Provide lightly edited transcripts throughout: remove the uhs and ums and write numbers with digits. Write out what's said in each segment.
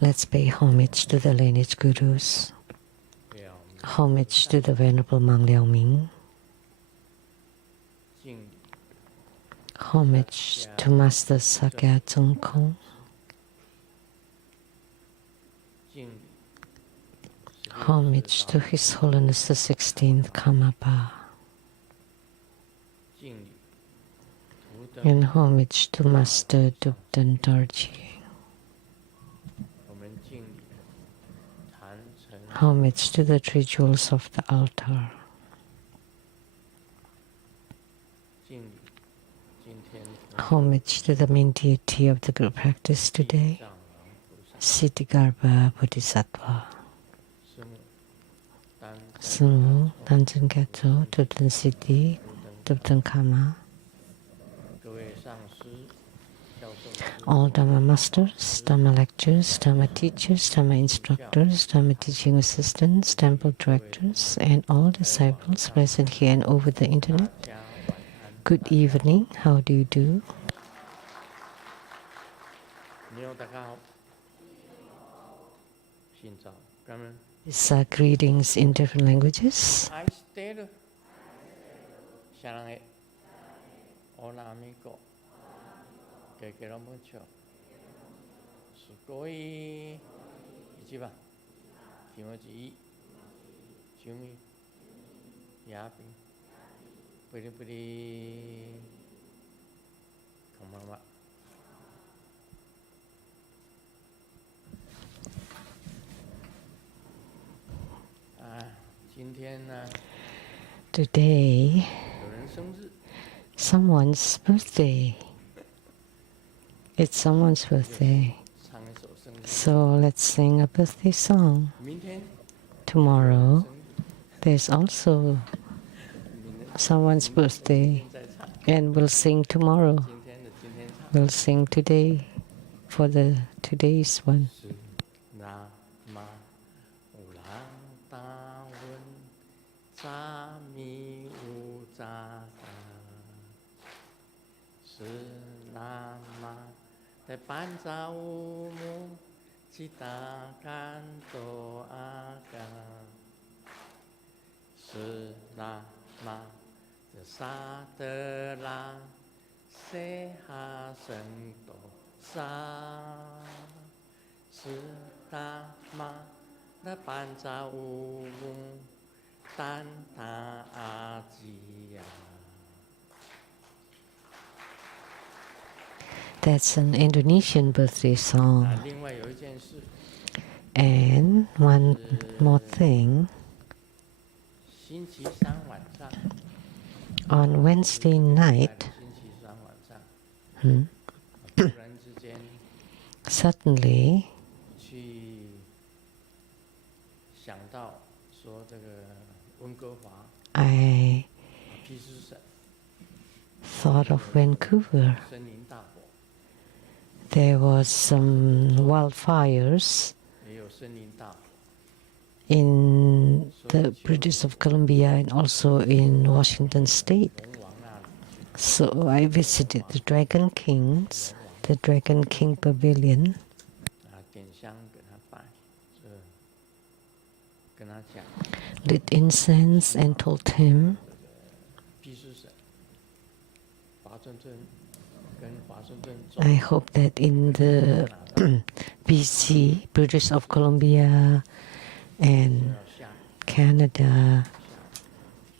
Let's pay homage to the lineage gurus, homage to the Venerable Mang Liao Ming, homage to Master Sakya Tsung Kong, homage to His Holiness the 16th Karmapa, and homage to Master Dupten Dorji. Homage to the three jewels of the altar. Homage to the main deity of the group practice today, Siddhigarbha Bodhisattva. Sumu, Tanzen Gato, Dupten Siddhi, Dupten Kama. All Dhamma masters, Dhamma lectures, Dhamma teachers, Dhamma instructors, Dhamma teaching assistants, temple directors, and all disciples present here and over the internet. Good evening, how do you do? These are greetings in different languages. Today, someone's birthday. It's someone's birthday. So let's sing a birthday song. Tomorrow, there's also someone's birthday, and we'll sing tomorrow. We'll sing today for the today's one. That's an Indonesian birthday song. And one more thing. On Wednesday night, suddenly I thought of Vancouver. There was some wildfires in the British of Columbia and also in Washington State. So I visited the Dragon Kings, the Dragon King Pavilion. Lit incense and told him I hope that in the BC, British of Columbia and Canada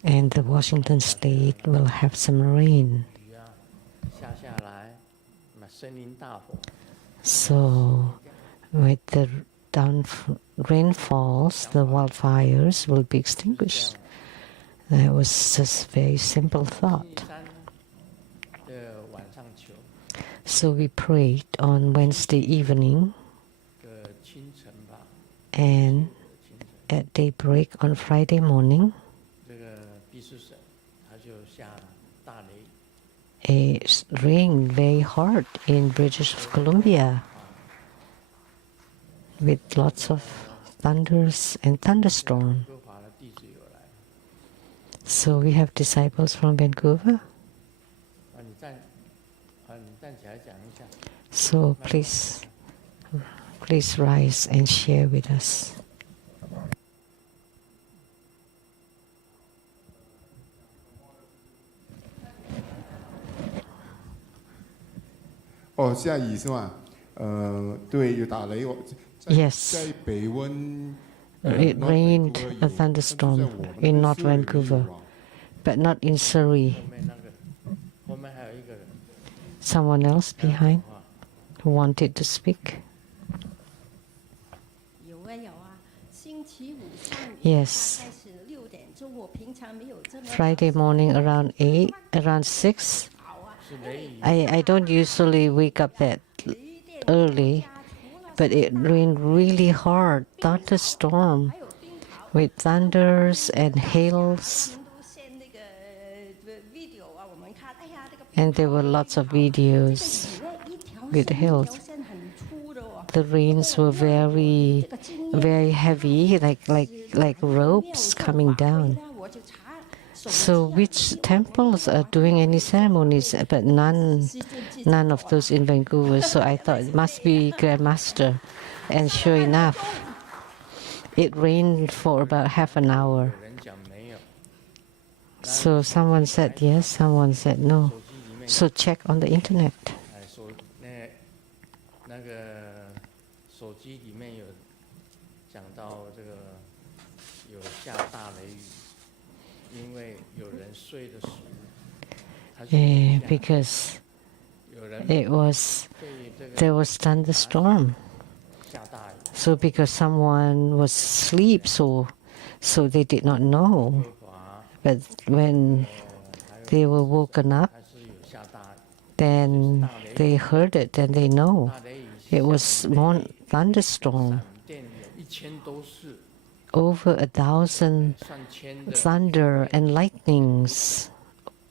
and the Washington State will have some rain. So with the rainfalls, the wildfires will be extinguished. That was just a very simple thought. So we prayed on Wednesday evening, and at daybreak on Friday morning, it rained very hard in British Columbia with lots of thunders and thunderstorm. So we have disciples from Vancouver. So please rise and share with us. 哦，下雨是吗？对，有打雷。Yes. 在北温。It rained a thunderstorm in North Vancouver, but not in Surrey. Someone else behind who wanted to speak? Yes. Friday morning around 8, around 6. I don't usually wake up that early, but it rained really hard, thunderstorm with thunders and hails. And there were lots of videos with hails. The rains were very, very heavy, like ropes coming down. So which temples are doing any ceremonies? But none of those in Vancouver. So I thought it must be Grandmaster. And sure enough, it rained for about half an hour. So someone said yes, someone said no. So check on the internet. Because there was thunderstorm. So because someone was asleep, so they did not know. But when they were woken up, then they heard it and they know. It was more thunderstorm. Over 1,000 thunder and lightnings.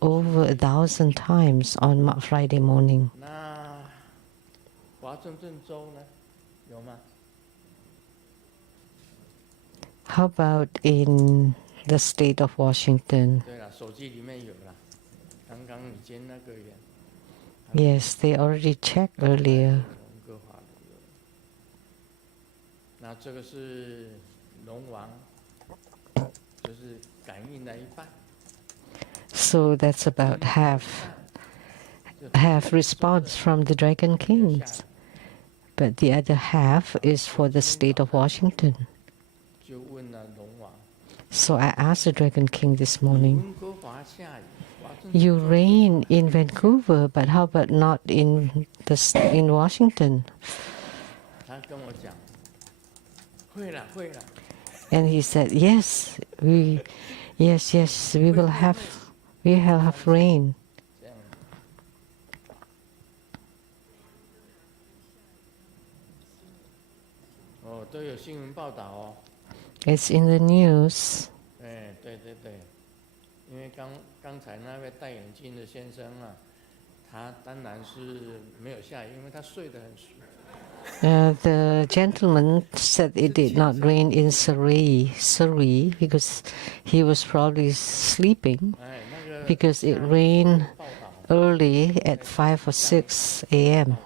Over 1,000 times on Friday morning. How about in the state of Washington? Yes, they already checked earlier. So that's about half response from the Dragon Kings. But the other half is for the state of Washington. So I asked the Dragon King this morning, you rain in Vancouver, but how about not in Washington? And he said, yes, we will have rain. It's in the news. The gentleman said it did not rain in Surrey, because he was probably sleeping, because it rained early at 5 or 6 a.m.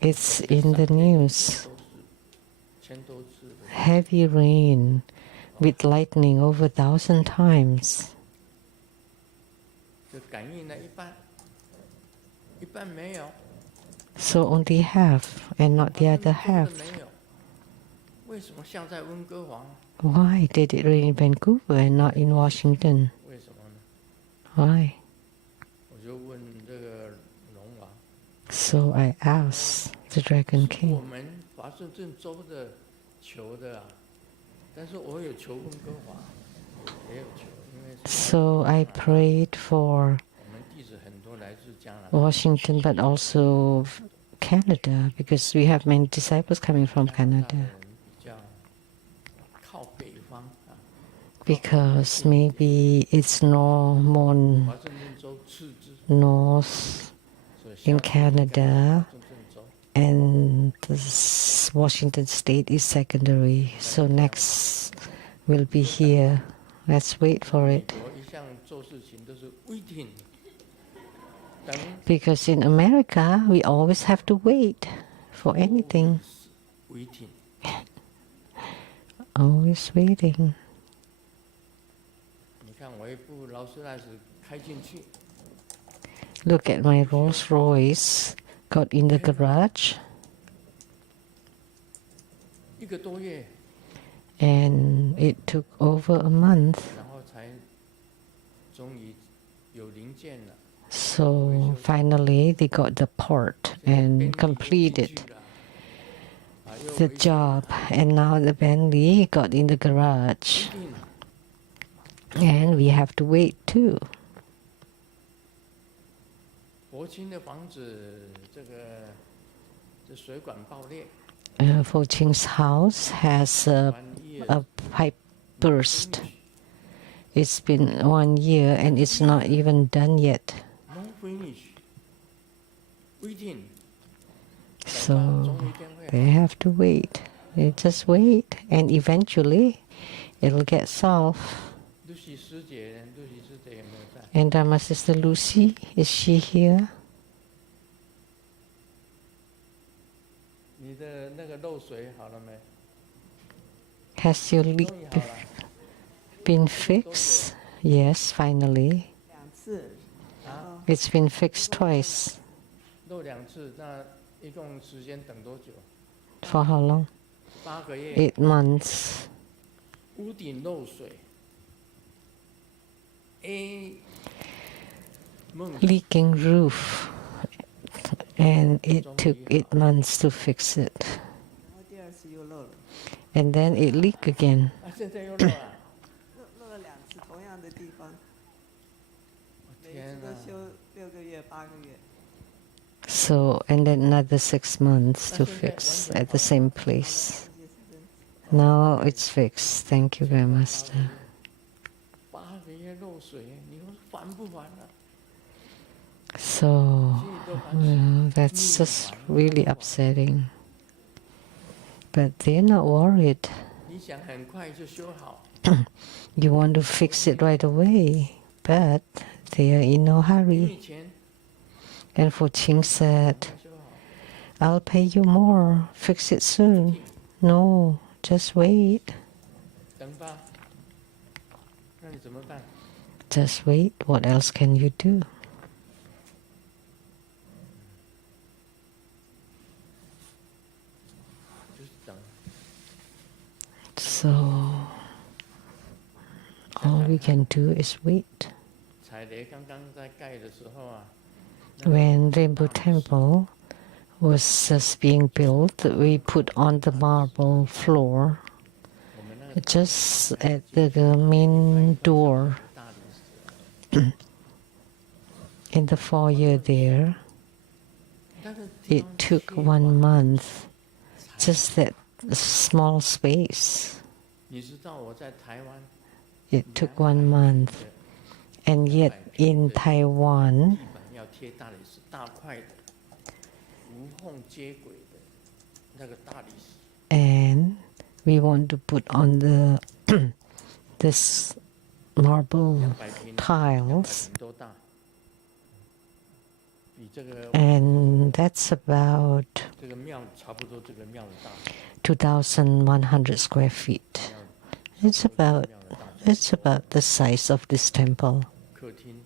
It's in the news. Heavy rain with lightning over 1,000 times. So only half and not the other half. Why did it rain in Vancouver and not in Washington? Why? So I asked the Dragon King. So I prayed for Washington, but also Canada, because we have many disciples coming from Canada. Because maybe it's more north in Canada, and Washington State is secondary. So next will be here. Let's wait for it. Because in America, we always have to wait for anything. waiting. Always waiting. 你看我一部劳斯莱斯开进去， Look at my Rolls Royce. Got in the garage. 1个多月， And it took over a month. 然后才终于有零件了。 So finally, they got the part and completed the job. And now the Bentley got in the garage. And we have to wait too. 国清的房子，这水管爆裂。 Fo Ching's house has a pipe burst. It's been 1 year and it's not even done yet. No finish. Waiting. So they have to wait. They just wait and eventually it'll get solved. Lucy 师姐有没有在？ And my sister Lucy, is she here? 你的那个漏水好了没？ Has your 终 leak 于好了。 been fixed? Yes, finally. 2次， It's been fixed twice. 漏2次，那一共时间等多久？ For how long? 8个月。 8 months. 屋顶漏水。Leaking roof. And it took 8 months to fix it. 然后第2次又漏了， And then it leaked again. 现在又漏了。漏了2次，同样的地方，每一次天哪！都修6个月、8个月。 So, and then another 6 months to fix at the same place. Now it's fixed. Thank you very much. 8个月漏水，你说烦不烦啊？ So, that's just really upsetting. But they're not worried. 你想很快就修好， You want to fix it right away, but they are in no 给 hurry. 你钱， And Fu Ching said, 修好。 I'll pay you more. Fix it soon. No, just wait. 等吧。那你怎么办？ Just wait. What else can you do? 就是等。 So, all we can do is wait. 踩雷刚刚在盖的时候啊， When Rainbow Temple was just being built, we put on the marble floor 我们那个 just at the main door 大理石， in the foyer there. 但是 It took 1 month, just that small space. 你知道我在台湾 It took 1 month. And yet in Taiwan, 地板要贴大理石，大块的，无缝接轨的那个大理石， and we want to put on the this marble 200平 tiles, 多大？比这个 and that's about 这个庙差不多，这个庙的大， 2,100 square feet. It's about 庙的大。 it's about the size of this temple. 客厅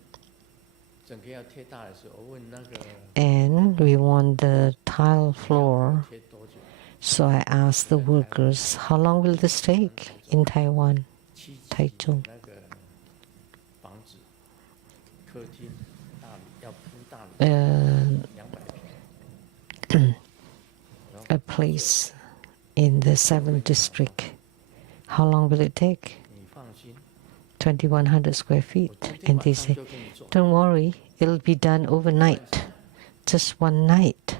整个要贴大理石，我问那个 And we want the tile floor. 贴多久？ So I asked the workers, how long will this take in Taiwan? 7级台中那个房子，客厅大理要铺大理200平。 A place in the 7th district. How long will it take? 你放心， 2,100 square 我 feet. 今天 And 晚 they 上 say, 就给你做。 don't worry, it'll be done overnight. Just 1 night.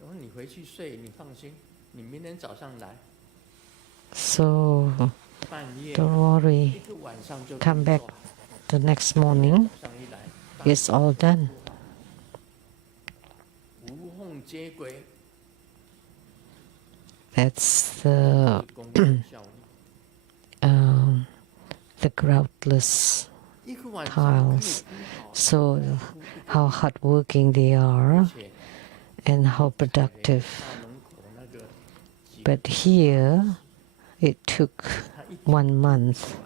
我说你回去睡，你放心，你明天早上来， So 半夜 don't worry, 一个晚上就 come back 做好 the next morning. 早上一来， It's all done. 无缝接轨， That's the 工作效率。 the groutless tiles. So how hardworking they are and how productive. But here it took 1 month.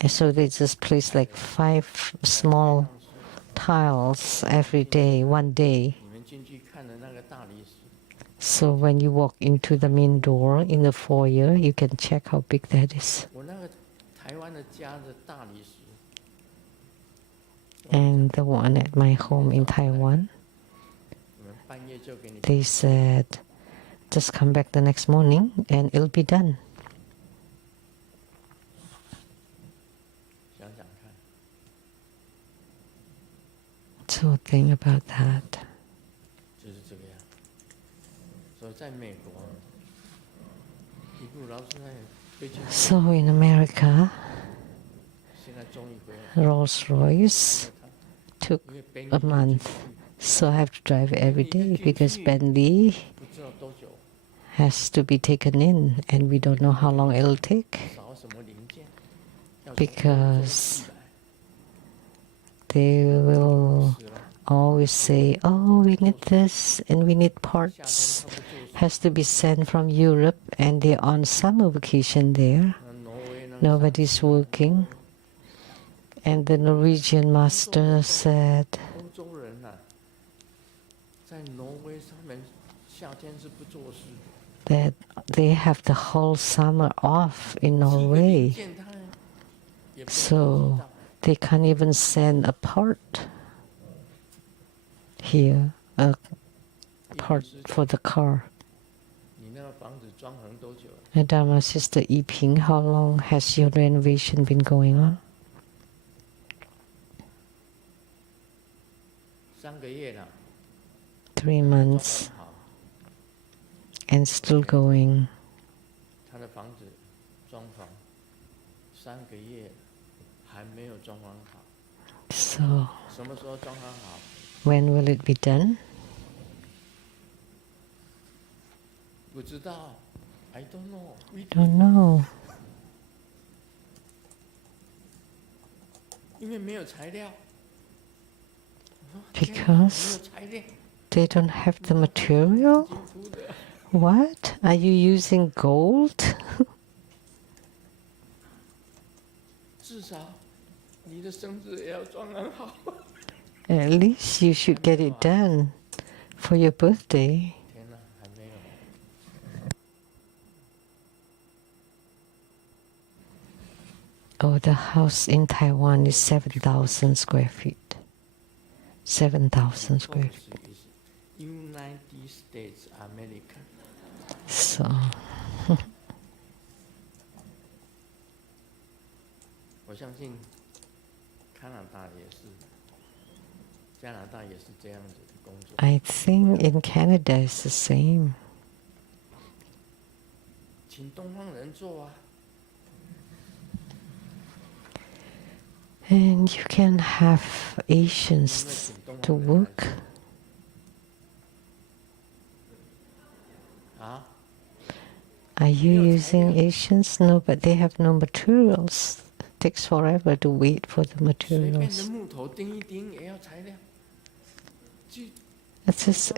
And so they just placed like 5 small tiles every day, 1 day. So when you walk into the main door in the foyer, you can check how big that is. And the one at my home in Taiwan, they said, just come back the next morning and it'll be done. So think about that. So in America, Rolls-Royce took a month. So I have to drive every day because Bentley has to be taken in and we don't know how long it'll take. Because they will always say, oh, we need this and we need parts. Has to be sent from Europe and they're on summer vacation there. Nobody's working. And the Norwegian master said that they have the whole summer off in Norway. So they can't even send a part here, a part for the car. Dharma Sister Yiping, how long has your renovation been going on? 3 months. And still going. So, when will it be done? I don't know. Don't know. Because they don't have the material? What? Are you using gold? At least you should get it done for your birthday. Oh, the house in Taiwan is 7,000 square feet. 7,000 square feet. United States America. So. 我相信加拿大也是，加拿大也是这样子的工作。I think in Canada it's the same. 请东方人做啊。And you can have Asians to work. Are you using Asians? No, but they have no materials. It takes forever to wait for the materials. It's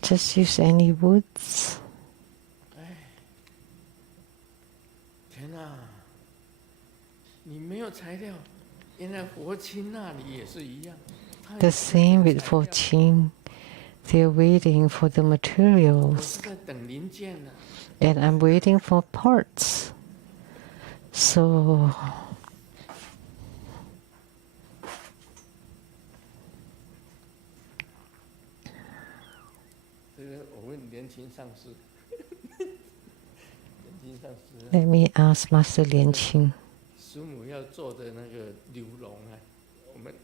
just use any woods. 天哪！你没有材料，原来佛清那里也是一样。The same with Forqing. They're waiting for the materials. And I'm waiting for parts. So let me ask Master Ling Ching. 师母要做的那个流笼啊，我们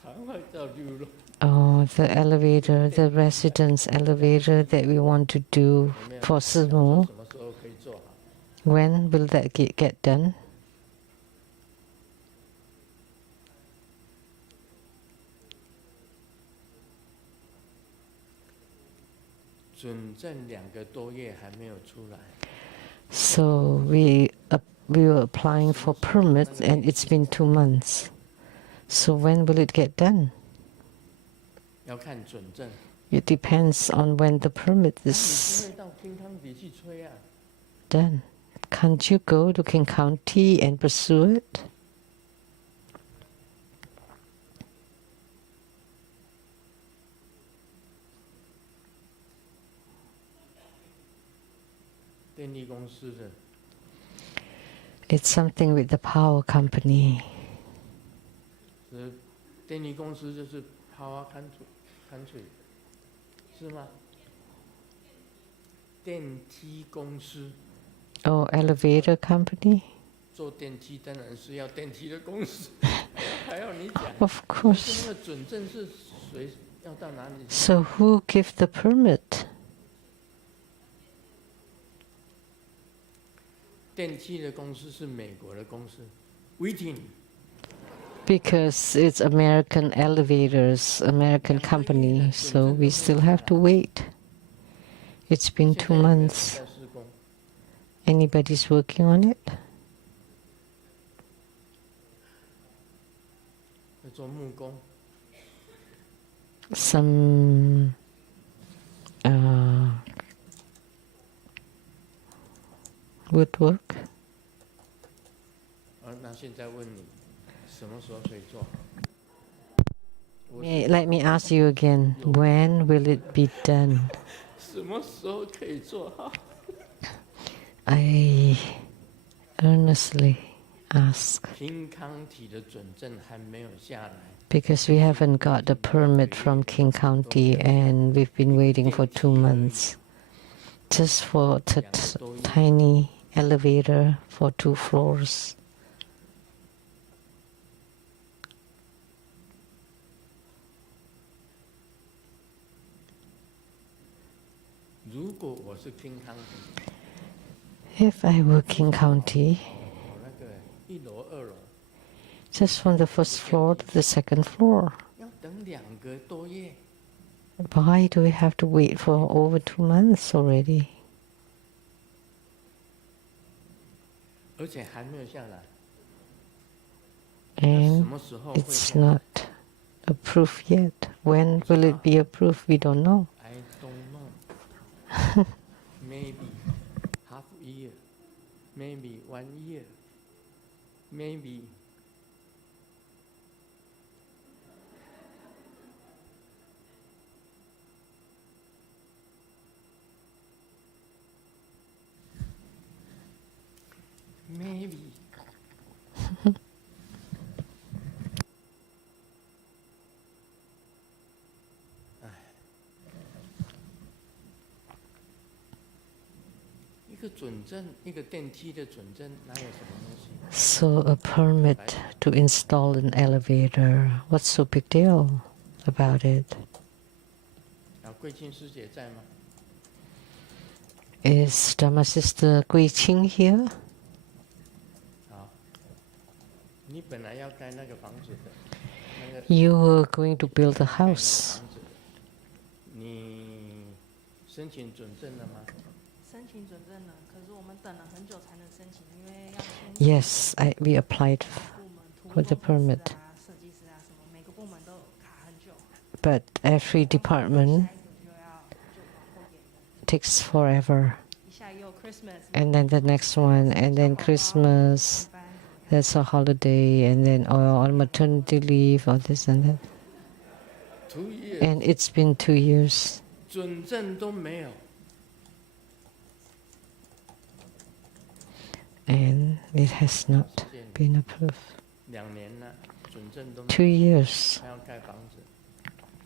台湾叫流笼。Oh, the elevator, the residence elevator that we want to do for Simu. When will that get done? So we we were applying for permit and it's been 2 months. So when will it get done? 要看准证。 It depends on when the permit 你 is 会到金康底去吹啊？ done. Can't you go to King County and pursue it? 电力公司的 It's something with the power company. 电力公司就是 Power Country， 是吗？电梯公司 Oh, elevator company? 做电梯当然是要电梯的公司，还要你讲。 Of 那 course. 个准证是谁要到哪里？ So who gave the permit? 电梯的公司是美国的公司 ，Waiting。 Because it's American elevators, American company, so we still have to wait. It's been 2 months. 在施工， Anybody's working on it? 在做木工， Some woodwork. 那现在问你，什么时候可以做？ Let me ask you again, when will it be done? 什么时候可以做好？ I earnestly ask 金康体的准证还没有下来， because we haven't got the permit from King County and we've been waiting for 2 months just for the tiny elevator for 2 floors. 如果我是金康体， If I were King County, 我那个1楼、2楼 just from the first floor to the second floor, 要等2个多月， why do we have to wait for over 2 months already? 而且还没有下来。 And 什么时候会 it's 下来 not approved yet. When will it be approved? We don't know. I don't know. Maybe half year, maybe 1 year, maybe. Maybe. 一个准证，一个电梯的准证，哪有什么东西？ So a permit to install an elevator, what's so big deal about it? 贵清师姐在吗？ Is Dharma Sister Gui Qing here? 好，你本来要盖那个房子的，那个 You were going to build a 盖那个 house. 房子的，你申请准证了吗？申请准证了，可是我们等了很久才能申请，因为要签 Yes, we applied 部门、图 for the 工公司 permit. 啊、设计师啊什么，每个部门都卡很久。 But every 下 department 一个就要就往后延了， takes forever. 一下又 Christmas， And then the next one, and then Christmas, 上班怎么样？ that's a holiday, and then on maternity leave, or this and that. 2 years And it's been 2 years. 准证都没有， And it has not been approved. 2年了，准证都没 2 years. 还要盖房子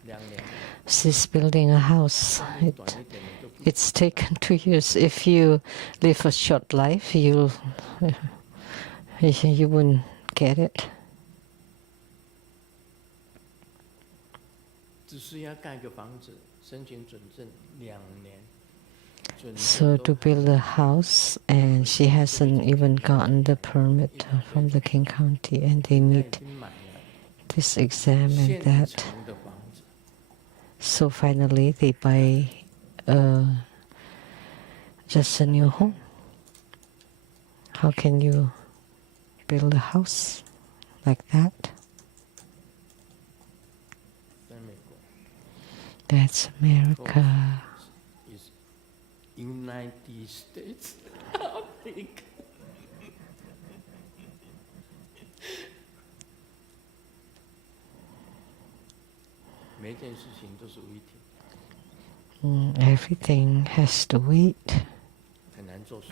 ，2年， She's building a house. 短一点的都不。 It's taken 2 years. If you live a short life, you wouldn't get it. 只是要盖个房子，申请准证2年。准证 So 都 to 还 build a house, and she hasn't even gotten the permit from the King County, and they 已 need 经买了 this exam and 现 that. 成的房子， So finally, they buy just a new home, How can you build a house like that? 在美国 That's America. is United States. Big. 每一件事情都是 waiting， Everything has to wait. 很难做事。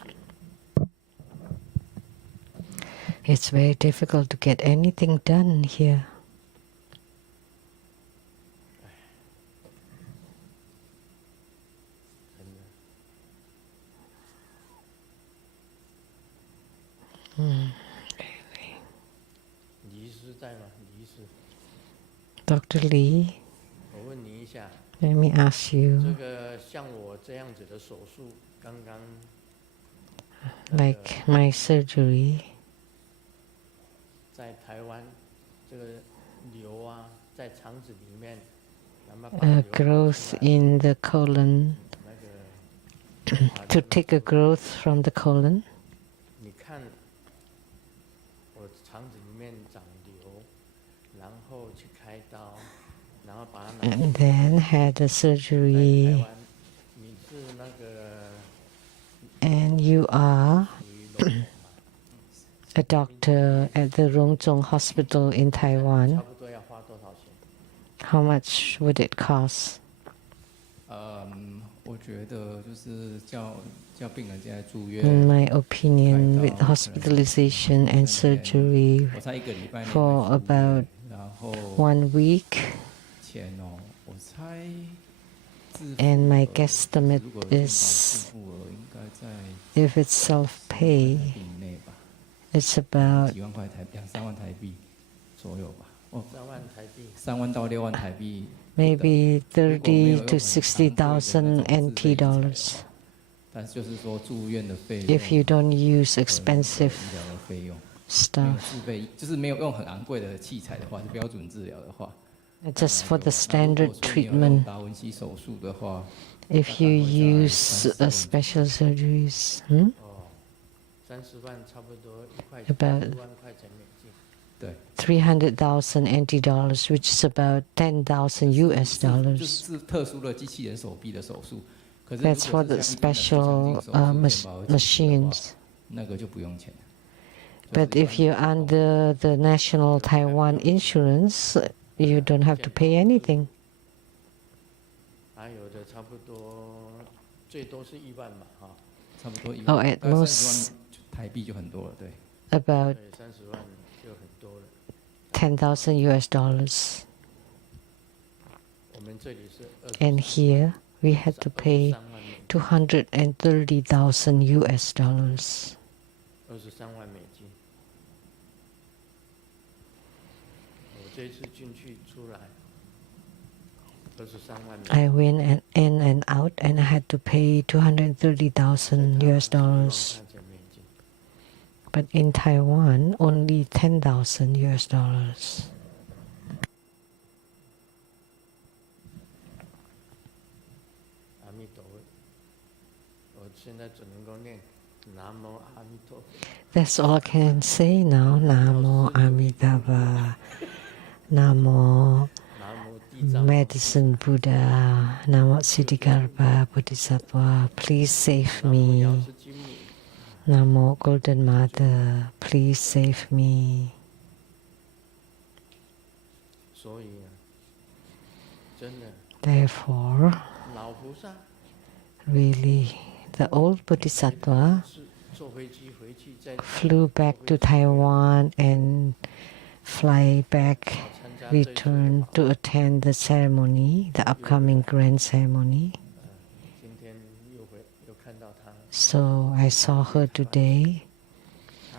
It's very difficult to get anything done here. 真的。李医师在吗？李医师， Dr. Lee, 我问你一下， let me ask 这 you, 个像我这样子的手术，刚刚 like my surgery, 在台湾，这个瘤啊，在肠子里面，那么把瘤 growth in the colon, 那个 to take a growth from the colon. 你看，我肠子里面长瘤，然后去开刀，然后把它拿 And then had a 在台 surgery, 湾，你是那个 and you are 属于龙嘛？ a doctor at the Rongzhong Hospital in 差 Taiwan. 不多要花多少钱？ How much would it cost? 我觉得就是叫病人进来住 In 院， my opinion, with hospitalization and surgery 我才1个礼拜内 for 会住 about 院，然后 1 week, 钱哦，我猜自付 and my 额 guesstimate 如果健保 is 自付额应该在 if it's self-pay, 台币以内吧， it's about 几万块台币，2、3万台币左右吧。哦3万台币。 3万到6万台币。 maybe 30 to 60,000 NT dollars. 但是就是说住院的费用， If you don't use 和 expensive 医疗的费用，没有 stuff, 自费，就是没有用很昂贵的器材的话，是标准治疗的话， just for the 那 standard 如果说你要用 treatment, 达文西手术的话， if you use special surgeries, 哦，30万差不多1块 About 1万块钱美金。对， 300,000 NT dollars, which is about 10,000 US 就 dollars. 是特殊的机器人手臂的手术。可是 That's 如 for 果 the 是像一般的非 special 常进手术健保的机器的话 machines. 那个就不用钱。 But if you're under the national Taiwan insurance, you don't have to pay anything. 还有的差不多，最多是1万嘛，哈。差不多1 Oh, 万， at 大概30 most 万台币就很多了，对。 about 对，30万就很多了。 10,000 US dollars. 我们这里是 And here we had to pay 230,000 US dollars. 23万美金。我这一次进去出来23万美金。 I went in and out, and I had to pay 230,000 US dollars. 块钱美金。 But in Taiwan, only 10,000 US dollars. 阿弥陀佛，我现在只能够念南无阿弥陀佛。 That's all I can say now. Namo Amitabha. Namo 南无地藏 Medicine Buddha. Namo Siddhikarpa Bodhisattva. Please save 南无药 me. 师金米， Namo Golden Mother. Please save me. 所以啊，真的 Therefore, 老菩萨 really, the old Bodhisattva 是坐飞机回去，再 flew back to Taiwan and fly back, 参加这一次的 return to attend the ceremony, the upcoming grand ceremony. 今天又看到他， So I saw her today.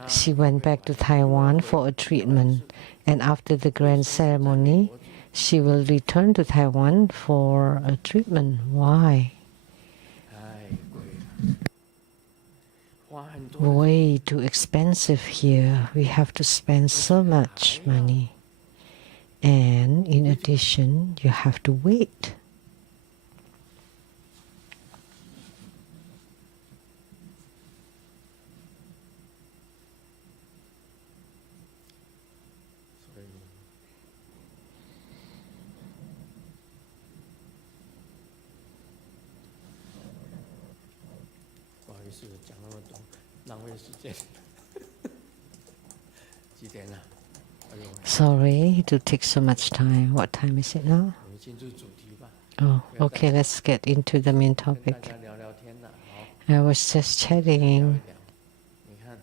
She went back to Taiwan for a treatment, and after the grand ceremony, she will return to Taiwan for a treatment. Why? 太贵了，花很多的 Way too expensive here. We have to spend so much money. And in addition, you have to wait. 意思讲那么多，浪费时间。几点了？哎呦， Sorry to take so much time. What time is it now? 我们进入主题吧， Oh, okay, let's get into the main 跟大 topic. 家聊聊天了。好， I was just 聊一 chatting. 聊。你看，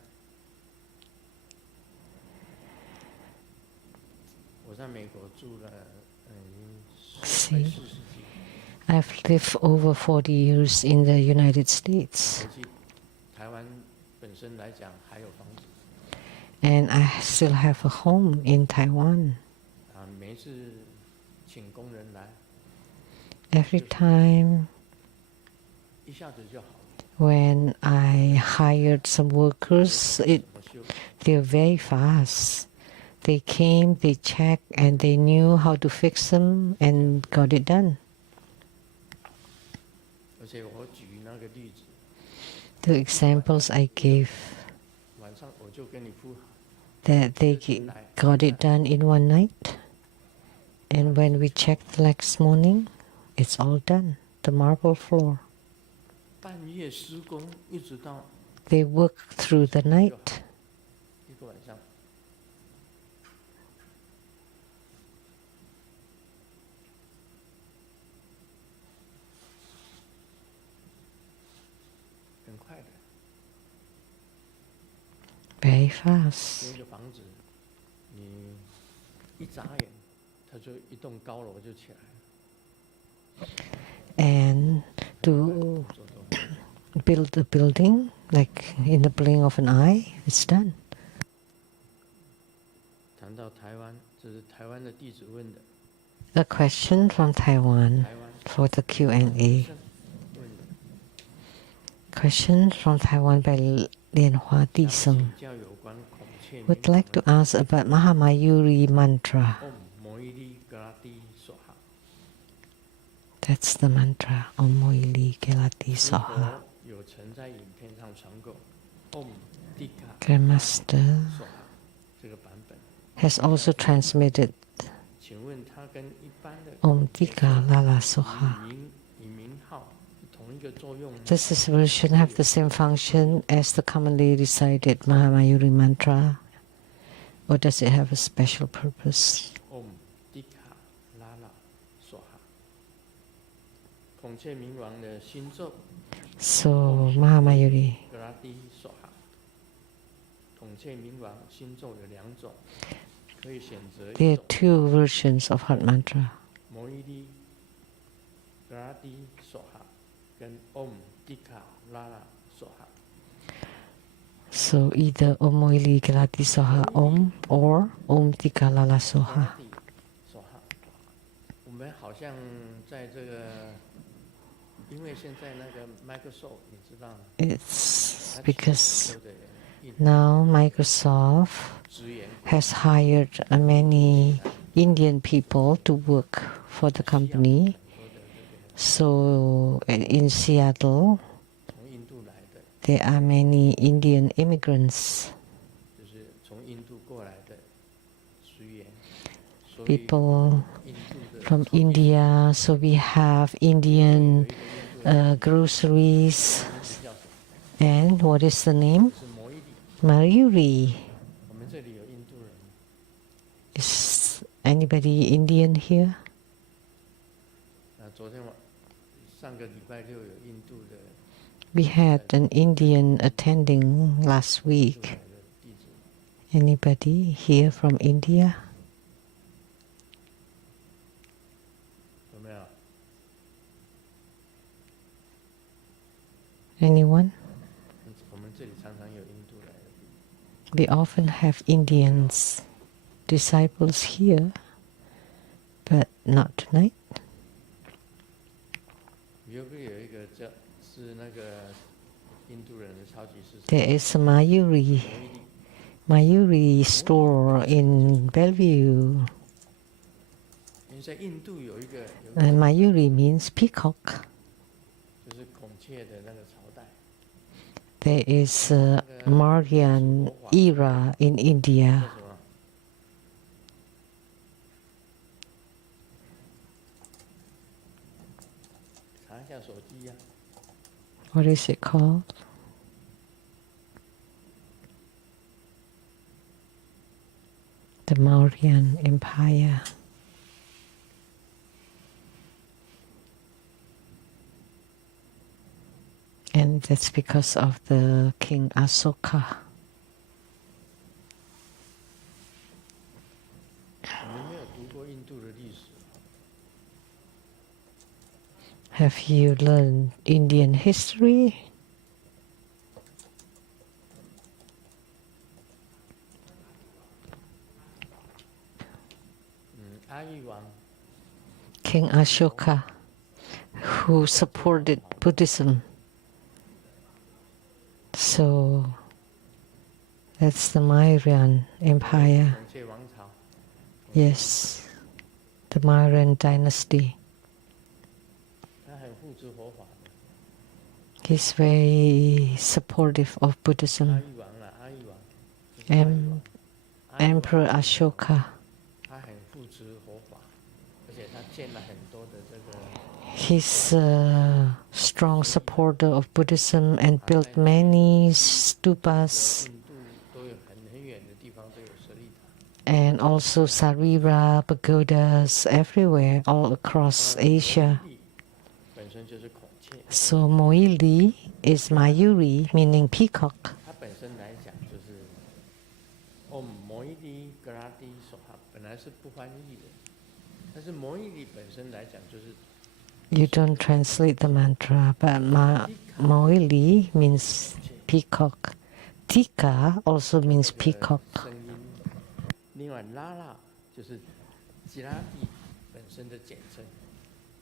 我在美国住了，快40几。 I've lived over 40 years in the United States, 回去台湾本身来讲还有房子 and I still have a home in Taiwan. 啊，每一次请工人来， Every time 一下子就好了。 when I hired some workers, 怎么修？ they're very fast. They came, they checked, and they knew how to fix them and got it done. 而且我举那个例子， The examples I gave, 晚上我就跟你铺好， that they got it done in one night. And when we checked the next morning, it's all done. The marble floor. 半夜施工一直到 They worked through the night. 一个晚上。很快的， Very 有 fast. 一个房子，你一眨眼，它就一栋高楼就起来了。 And to build a building, like in the blink of an eye, it's done. 谈到台湾，这是台湾的弟子问的， A question from Taiwan 台湾 for the Q&A. 问的。 Question from Taiwan by Lian Hua Di 想 Sung. 请教有关孔雀明 Would like to 王 ask about Mahamayuri mantra. 唵摩伊利格拉蒂索哈。 That's the mantra. Om Moili Gelati 如 Soha. 果有曾在影片上传过唵迪卡 Grandmaster 索哈这个版本， has also transmitted 请问它跟一般的 Om Tika Lala Soha. 以名号同一个作用呢？ Does this version have the same function as the commonly recited Mahamayuri mantra? Or does it have a special purpose? 唵迪卡拉拉索哈。孔雀明王的心咒 So Mahamayuri, 格拉蒂索哈。孔雀明王心咒有2种，可以选择 there 一 are 种。 two versions of heart mantra. 摩伊利格拉蒂索哈跟唵迪卡拉拉索哈。 So either Om Moili Gelati Soha Om or Om Tika Lala 格 Soha. 拉蒂索哈，我们好像在这个，因为现在那个 Microsoft 你知道吗？ It's 它 because 所有的印 now Microsoft 职员 has hired many Indian people to work for the company. 很多的这个 So in Seattle, 从印度来的， there are many Indian immigrants, 就是从印度过来的职员，所以 people 印度的 from 超级 India. So we have 有 Indian 一个印度人 groceries. 名字叫什么？ And what is the name? 是摩伊利。 Mayuri. 我们这里有印度人， Is anybody Indian here? 那昨天上个礼拜六有印度的 We had an Indian attending last 印度 week. 来的弟子。 Anybody here from India? 有没有？ Anyone? 我们这里常常有印度来的弟子。 We often have Indians disciples here, but not tonight. 有没有一个叫是那个印度人的超级市场？ There is a Mayuri 摩伊利， store in Bellevue. 因为在印度有一个 And Mayuri means peacock. 就是孔雀的那个朝代， There is a Mauryan era in 叫 India. 什么？查一下手机呀、 What is it called? the Mauryan Empire. And that's because of the King Asoka. 你们没有读过印度的历史？ Have you learned Indian history? 阿育王 King Ashoka, who supported Buddhism. So that's the Mauryan Empire. 孔雀王朝， Yes, the Mauryan dynasty. 他很护持佛法的。 He's very supportive of 阿 Buddhism. 育王啦，阿育王，就是阿育王 Emperor Ashoka, 他很护持佛法，而且他建了很多的这个 he's a strong supporter of Buddhism and built many stupas 印度都有很远的地方都有舍利塔。 and also sarira pagodas everywhere, all across Asia. 本身就是孔雀， So Moili is Mayuri, meaning peacock. 它本身来讲就是哦，摩伊利格拉蒂索哈本来是不翻译的，但是摩伊利本身来讲就是 You don't translate the mantra, but Moili means peacock. Tika also means 这个 peacock. 声音。另外拉拉就是吉拉蒂本身的简称。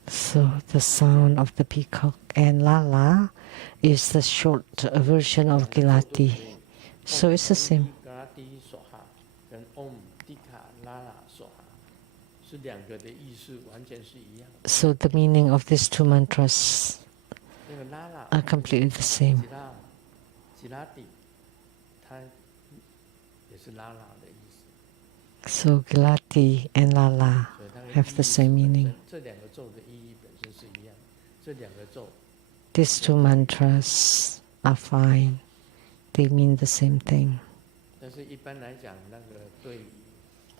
So the sound of the peacock, and Lala is the short version of Gilati. So it's the same. 格拉蒂索哈跟 Om 迪卡拉拉索哈是两个的意思完全是一样的。 So the meaning of these two mantras 那个拉拉 are completely the same. 吉拉蒂，它也是拉拉的意思。 So Gilati and Lala 所以它的 have the 意义 same 本身 meaning. 这两个咒的意义本身是一样，这两个咒 These two mantras are fine. They mean the same thing. 但是一般来讲，那个对于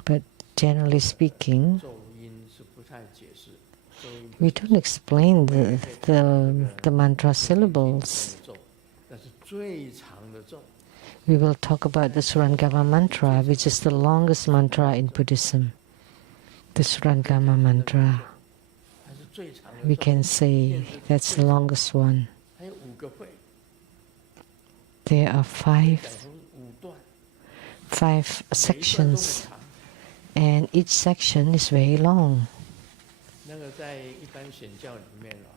But generally speaking, 咒音是不太解释。咒音 we don't explain the mantra syllables. 咒，那是最长的咒。 We will talk about the Surangama mantra, which is the longest mantra in Buddhism. The Surangama mantra. 它是最长的 We 咒。 can say that's the longest one. 还有5个会， There are 讲出5段， five 每一段都 sections, 很长。 and each section is very long. 那个在一般显教里面啊，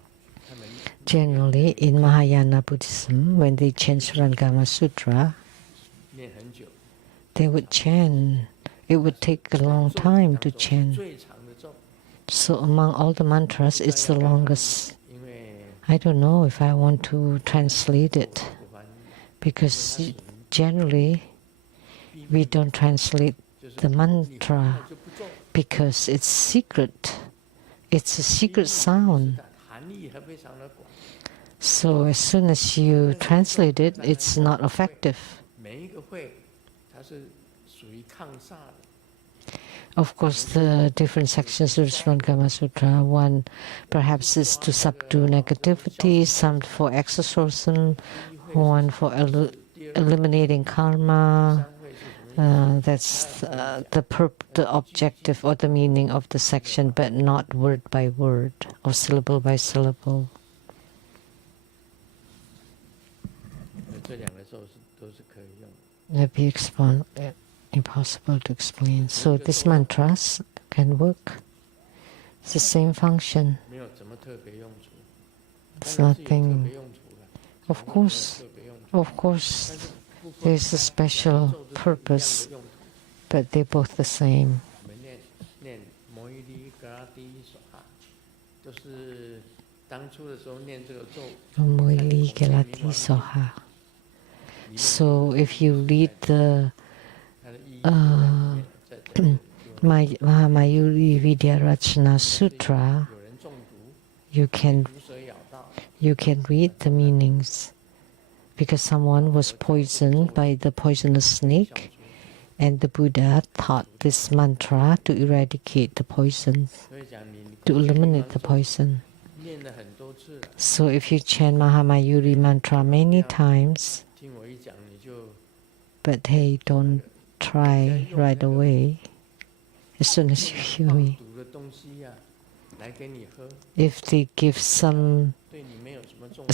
他们 Generally, in Mahayana Buddhism, when they chant Surangama Sutra, 念很久。 they would chant. It would take a long time to 咒 chant. 最长的咒， So among all the mantras, it's the longest. 因为 I don't know if I want to translate it, 不翻译， because generally we don't translate 就是 the 你 mantra 就不咒， because it's secret. It's a secret sound. 含义还非常的广。 So as soon as you translate it, it's not effective. 每一个会，它是属于抗煞的。 Of course, the different sections of Surangama Sutra, one perhaps is to subdue negativity, some for exorcism, one for eliminating karma. 三会是什么意思？ That's the objective or the meaning of the section, but not word by word or syllable by syllable. 这两个咒都是可以用。 That'd be impossible to explain. So these mantras can work. It's the same function. 没有怎么特别用处。 It's 当然是有特 nothing. 别用处的。 Of course, 特别用处， of course, 但是不分 there's a special 咒都是一样的 purpose, 用途。 but they're both the same. 我们念摩伊利格拉蒂索哈，就是当初的时候念这个咒， Moili Gelati Soha. So if you read the 它的意义就在这里。 Mahamayuri Vidyarachana Sutra, 有人中毒， you can 毒蛇咬到， read the meanings. Because someone was poisoned by the poisonous snake, And the Buddha taught this mantra to eradicate the poison, 所以讲你 to 口诀 eliminate the 平常咒 poison. 念了很多次了， So if you chant Mahamayuri mantra many times, 听我一讲你就 but hey, don't try right away. As soon as you hear 放 me, 毒的东西呀、来给你喝， if they give some 对你没有什么重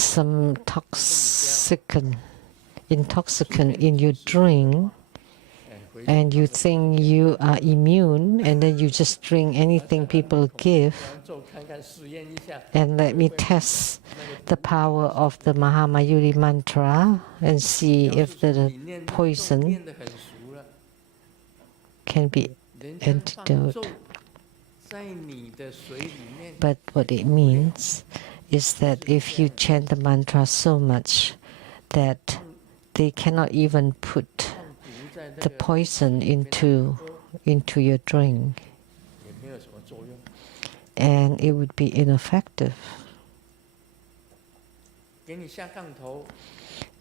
intoxicant in your drink, 哎，回 and you think you are immune, and then you just drink anything people give, 咒看看试验一下， and let me test the power of the Mahamayuri mantra and see if the 你念 poison 念得很熟了， can be 人家放咒 antidote. 在你的水里面， But what it means is that if you chant the mantra so much that they cannot even put 放毒在那 the 个 poison 里面 into your drink, 也没有什么作用。 and it would be ineffective. 给你下杠头，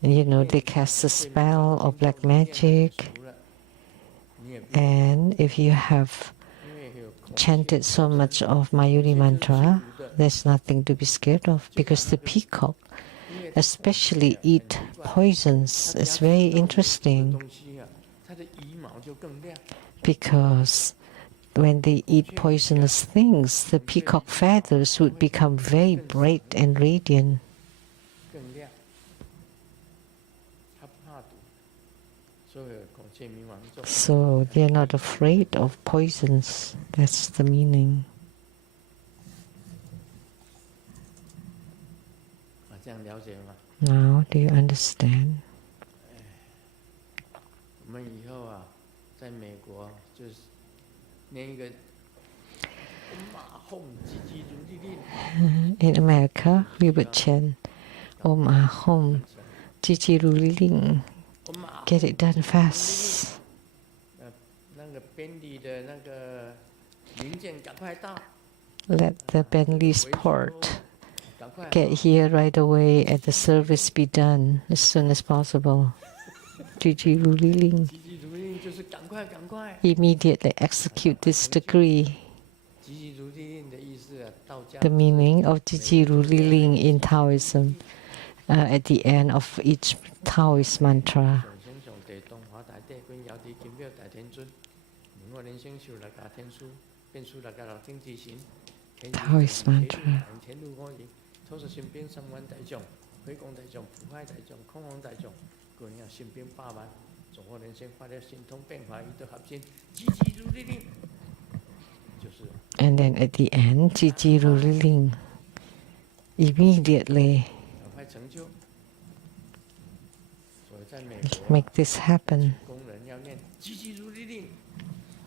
And you know, they cast a spell of black magic, 熟了，你也不 and if you have 因为有空 chanted so much of Mayuri mantra, there's nothing to be scared of, because the peacock 因为它 especially eat poisons. It's very 它 interesting 东西啊，它的羽毛就更亮。 because when they eat poisonous things, the peacock feathers would become very bright and radiant. 更亮，他不怕毒，所以孔雀明王咒 So they're not afraid of poisons. That's the meaning. 啊，这样了解吗？ Now, do you understand? 我们以后啊，在美国就是念一个马哄叽叽如律令， In America, we would chant Om Ahom Chichiruling. 我马 Get it done fast. 那个边里的那个零件赶快到， Let the Bentley's 维修 port 赶快 get here right away and the service be done as soon as possible. Chichiruling. 叽叽如律令就是赶快赶快， Immediately execute this decree. 叽叽如律令的意思啊，道家 The meaning of Chichiruling in Taoism at the end of each Taoist mantra. 上升上地东华大帝君有地金表大天尊，明我人生受六家天书，变数六家六天之神。 Taoist mantra. 天路我言，土实身边3万大众，回光大众、普海大众、空王大众，个人身边8万，总我人生发了心通变化，一得合心，积极如律令，就是 And then at the end, Chichiruling. Immediately 赶快成就。所以在美国， make this happen. 工人要念积极如律令，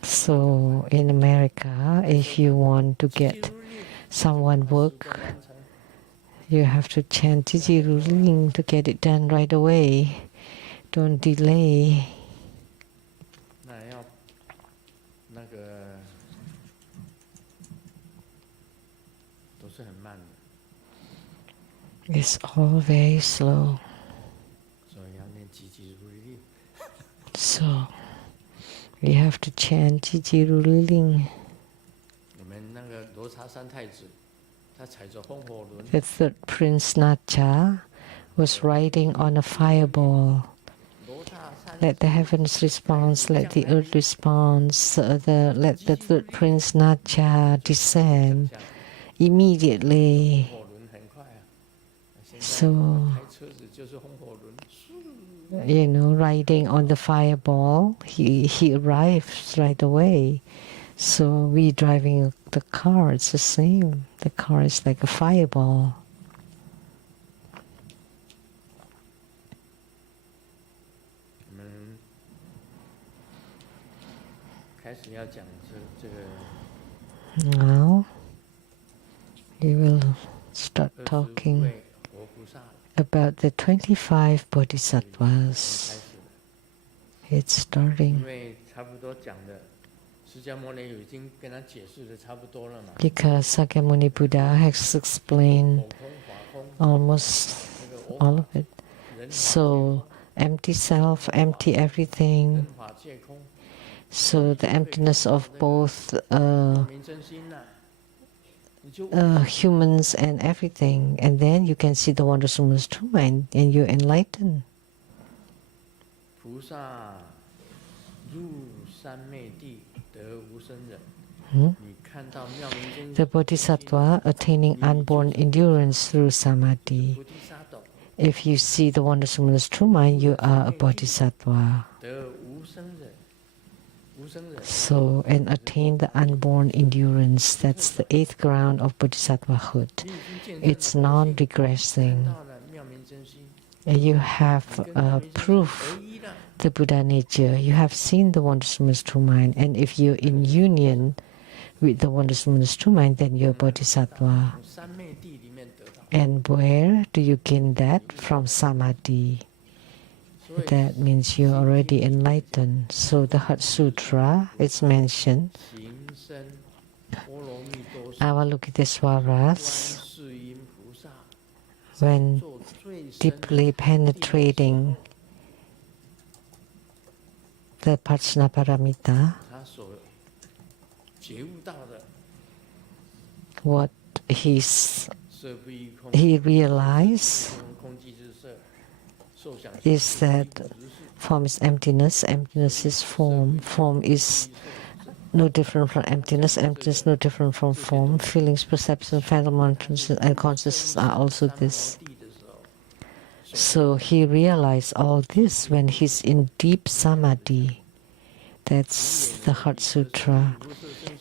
So in America, if you want to 积极 get 如律令， someone 把 work, 事完成。 you have to chant Chichiruling to get it done right away. Don't delay. 那要那个都是很慢的， It's all very slow. 所以要念积极如律令。 So we have to chant Chichiruling. 我们那个罗刹三太子，他踩着风火轮， The third prince Nacha was riding on a fireball. 罗刹三 Let the heavens respond, let the earth respond, let the third prince Nacha descend 下 immediately. 风火轮很快啊。现在 So, 开车子就是风火轮， you know, riding on the fireball, he arrives right away. So we driving the car, it's the same. The car is like a fireball. 我们开始要讲这个 Now we will start 25 talking 位活菩萨， about the 25 开 bodhisattvas. 始了。 It's starting 因为差不多讲的，释迦牟尼已经跟他解释的差不多了嘛。 because Sakyamuni Buddha has explained 火空、法空， almost 那个 all of it. 人法 So empty self, empty 人 everything, 法界空， So the emptiness of both 明真心呐、你就 humans and everything, and then you can see the wondrous luminous true mind, and you're enlightened. 菩萨入三昧地得无生忍。 你看到妙明真 The bodhisattva attaining unborn endurance through samadhi. 菩提萨埵 If you see the wondrous luminous true mind, you are a bodhisattva. 得无生忍，无生忍 So, and attain the unborn endurance. That's the 8th ground of bodhisattvahood. 你已经见证 It's non-regressing. 到了妙明真心， And you have 跟妙明真心 proof 合一了， the Buddha nature. You have seen the wondrous luminous true mind. And if you're in union with the wondrous luminous true mind, then you're a bodhisattva. 从三昧地里面得到。 And where do you gain that? From samadhi. 所以 That means you're already enlightened. So the Heart Sutra, it's mentioned, 行深波罗蜜多时， Avalokitesvaras, 观世音菩萨 when 做最深的 deeply penetrating the Prajnaparamita, 他所觉悟到的 what色不异空， he realized 空寂之色，受想行 is that form is emptiness, emptiness is form, form is no different from emptiness, emptiness no different from form, feelings, perception, phantom utterances, and consciousness are also this. 地的时候， So he realized all this when he's in deep samadhi. That's the Heart Sutra.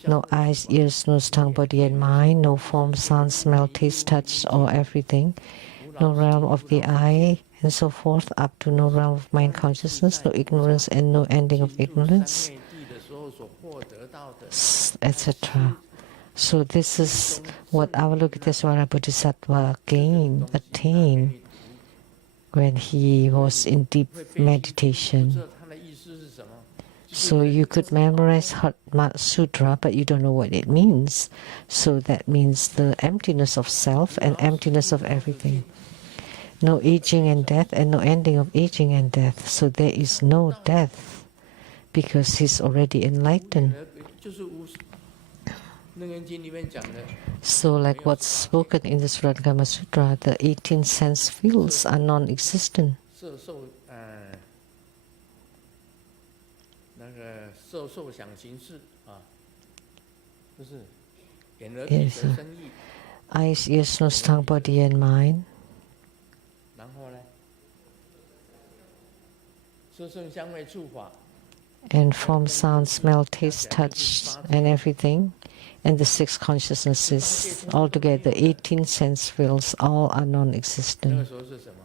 No eyes, ears, nose, tongue, body, and mind. No form, sound, smell, taste, touch, or everything. No realm of the eye, and so forth, up to no realm of mind consciousness. No ignorance and no ending of ignorance, 三昧地的时候所获得到的， etc. So this is what Avalokitesvara Bodhisattva attained when he was in deep 不知 meditation. 道它的意思是什么。 So you could memorize Heart Sutra, but you don't know what it means. So that means the emptiness of self and emptiness of everything. No aging and death and no ending of aging and death. So there is no death because he's already enlightened. 就是无楞严经里面讲的， So like what's spoken in the Surangama Sutra, the 18 sense fields are non-existent. 色受那个受想行识啊，就是眼耳鼻 Yes, 舌身意， eyes, ears, nose, tongue, body, and mind. 然后呢，色声香味触法， And form, sound, smell, taste, touch, and everything. And the 6 consciousnesses, altogether 18 sense fields, all are 那个 non-existent. 时候是什么？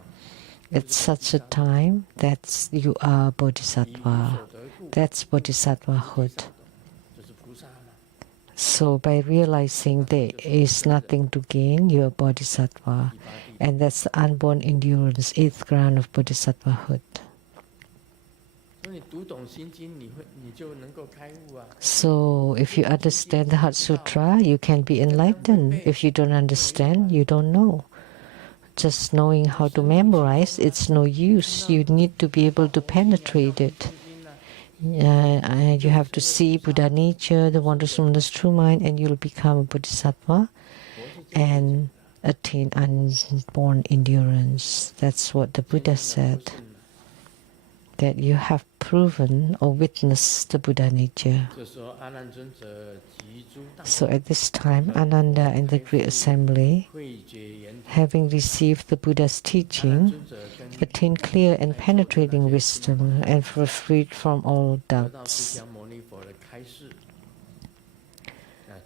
At such a time, that's you are 以无 bodhisattva. 所得故， That's bodhisattvahood. 就是菩萨嘛。 So by realizing there is nothing to gain, you're a bodhisattva. 第八地， And that's the unborn endurance, 8th ground of bodhisattvahood. 所以你读懂心经，你就能够开悟啊。 So if you understand the Heart Sutra, you can be enlightened. If you don't understand, you don't know. Just knowing how to memorize, it's no use. You need to be able to penetrate it. 心经呢， And you have to see Buddha nature, the wondrous luminous true mind, and you'll become a bodhisattva 佛是这样 and attain unborn endurance. That's what the Buddha said, 不是嘛 that you have proven or witnessed the Buddha nature. 这时候阿难尊者及诸大 So at this time, Ananda and the Great Assembly, 慧觉圆通， having received the Buddha's 阿难 teaching, 尊者跟 attain clear and penetrating wisdom and were freed from all 得到 doubts. 释迦牟尼佛的开示。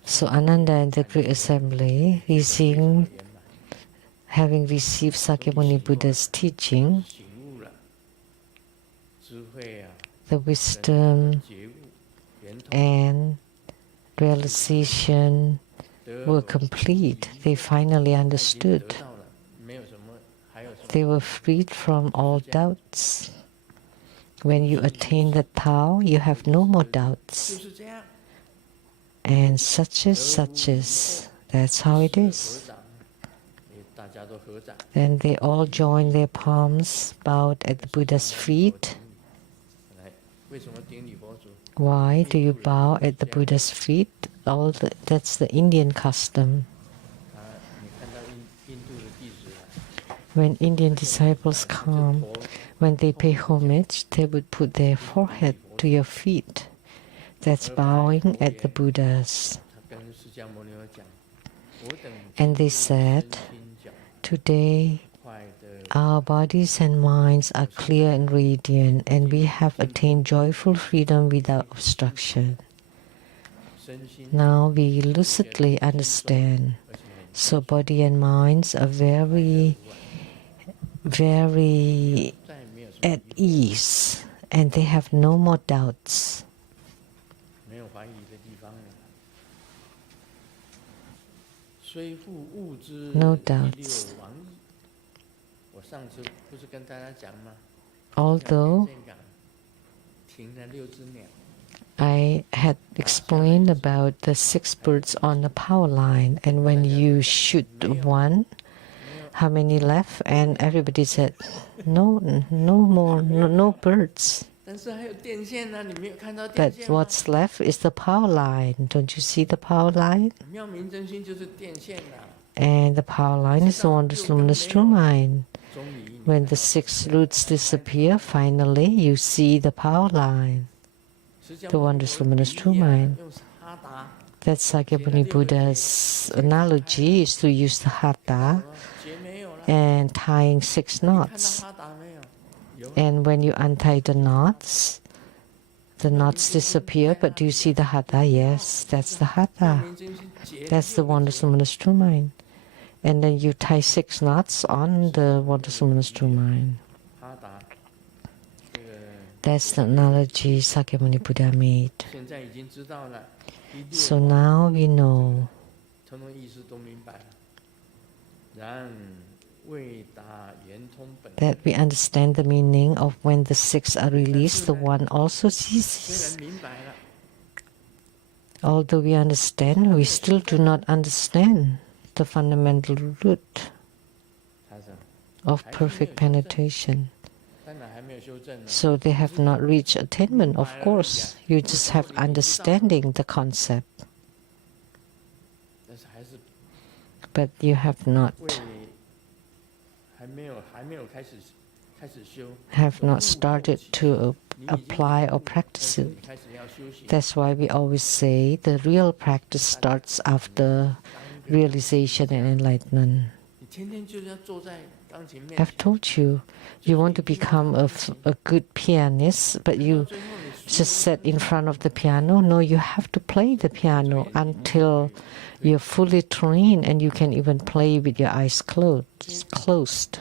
So Ananda and the Great Assembly, having received Sakyamuni Buddha's teaching, 醒悟了，智慧啊， the wisdom 觉悟，圆通 and realization 得 were complete. They finally 得 understood. 到了，没有什么，还有什么？ They were freed from all doubts. When you attain the Tao, you have no more 就 doubts. 是这样。 And such is. That's how it 合 is. 掌，大家都合掌。 Then they all joined their palms, bowed at the Buddha's feet. 来，为为什么顶礼佛祖？ Why do you bow at the Buddha's feet? That's the Indian custom. 你看到印度的弟子啊， When Indian disciples come, when they pay homage, they would put their forehead to your feet. That's bowing at the Buddhas. 他跟释迦牟尼佛讲，我等 And they said, today our bodies and minds are clear and radiant, and we have attained joyful freedom without obstruction. Now we lucidly understand. So body and minds are very, very at ease, and they have no more doubts. 没有怀疑的地方了。虽复物之 No 第 doubts. 六王意，我上次不是跟大家讲吗？ Although 停了6只鸟。 I had explained about the 6 birds on the power line, and when you shoot one, how many left? And everybody said, no more, no birds. 但是还有电线呢，你没有看到 But 电线吗？ what's left is the power line. Don't you see the power line? 妙明真心就是电线呐。 And the power line is the wondrous luminous true mind. 终于， When the 6 roots disappear, finally you see the power line, the wondrous luminous true mind. 用哈达 That's Sakyamuni Buddha's analogy, is to use the hatha 结没有了， and tying 6 看到 knots. 哈达没有？有。 And when you untie the knots disappear, but do you see the hatha? Yes, that's the 妙 hatha. 明真心结 That's the wondrous luminous true mind. And then you tie 6 knots on the wondrous luminous true mind. 哈达，这个 That's the analogy Sakyamuni Buddha made. 现在已经知道了。第六 So now we know 通通意思都明白了。然未达圆通本， that we understand the meaning of when the 6 are released, the one also 虽 ceases. 然明白了， Although we understand, we still do not understand the fundamental root 他说 of perfect penetration. 当然还没有修正呢。 So they have not reached attainment, of course. You just have understanding the concept, 但是还是 but you have not 为还没有开始修， have not started to apply or 但 practice 是 it. 你开始要修行。 That's why we always say the real practice starts after realization and enlightenment. 你天天就是要坐在钢琴面 I've 前， told you, you want to become a good pianist, but 到 you 最后你 just sit in front of the piano. No, you have to play the piano until you're fully trained and you can even play with your eyes closed.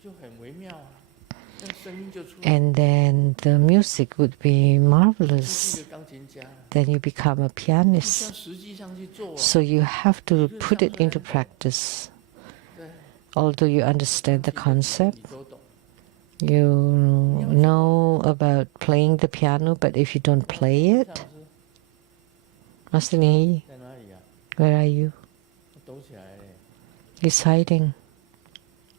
就很微妙啊，那声音就出来。 And then the music would be 是 marvelous. 一个钢琴家， Then you become a 你要 pianist. 实际上去做啊。 So you have to put it into practice. 对， Although you understand the concept, 你都懂。 you know about playing the piano, but if you don't play it, 上师 Master-Ling, 在哪里啊？ where are you? 他抖起来了， He's hiding.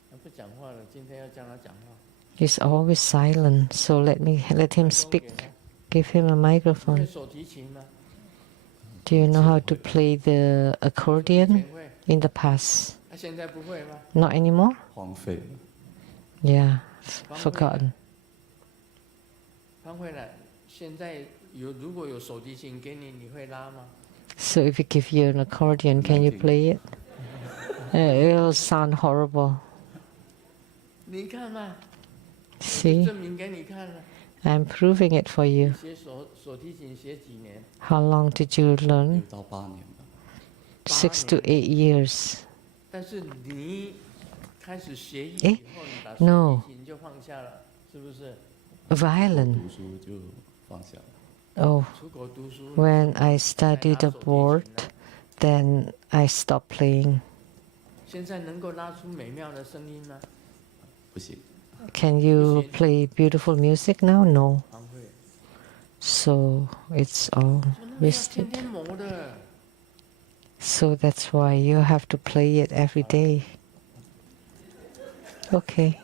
他不讲话了。今天要叫他讲话， He's always silent, so let him speak. Give him a 会 microphone. 手提琴吗？ Do you know how to play the accordion? 前会， In the past. 他现在不会吗？ Not anymore? 荒废了。 Yeah, forgotten. 方慧了，现在如果有手提琴给你，你会拉吗？ So if we give you an accordion, can you play it? It'll sound horrible. 你看嘛， See, 证明给你看了。 I'm proving it for you. 学手提琴学几年？ How long did you 6 learn? 到8年吧。 6 to 8 years. 但是你开始学艺诶以后，你把 no 手提琴就放下了，是不是？ Violin. 读书就放下了。 Oh, 出国读书。 when I studied abroad, then I stopped playing. 现在能够拉出美妙的声音吗？不行。 Can you play beautiful music now? No. 方慧， So it's all 怎么那么要 wasted. 天天磨的？ So that's why you have to play it every day. Okay.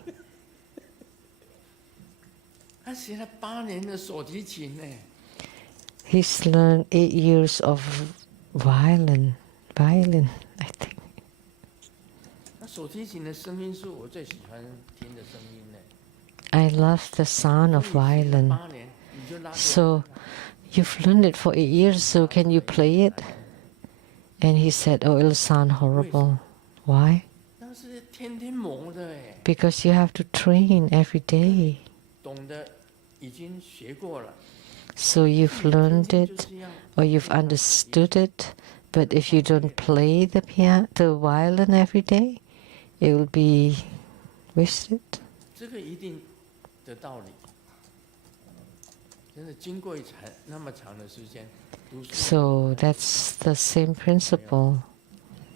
他学了8年的手提琴呢。 He's learned 8 years of violin, I think. 那手提琴的声音是我最喜欢听的声音呢。 I love the sound of 所以学了 violin. 8年，你就拉给我 So you've learned it for 8 years, so can you play it? And he said, oh, it'll sound horrible. Why? 那是天天磨的哎， Because you have to train every day. 懂得已经学过了， So you've learned 天天 it 就是要 or you've understood it, but if you don't play the violin every day, it will be wasted. 这个一定的道理。真的经过那么长的时间读书， So that's the same principle.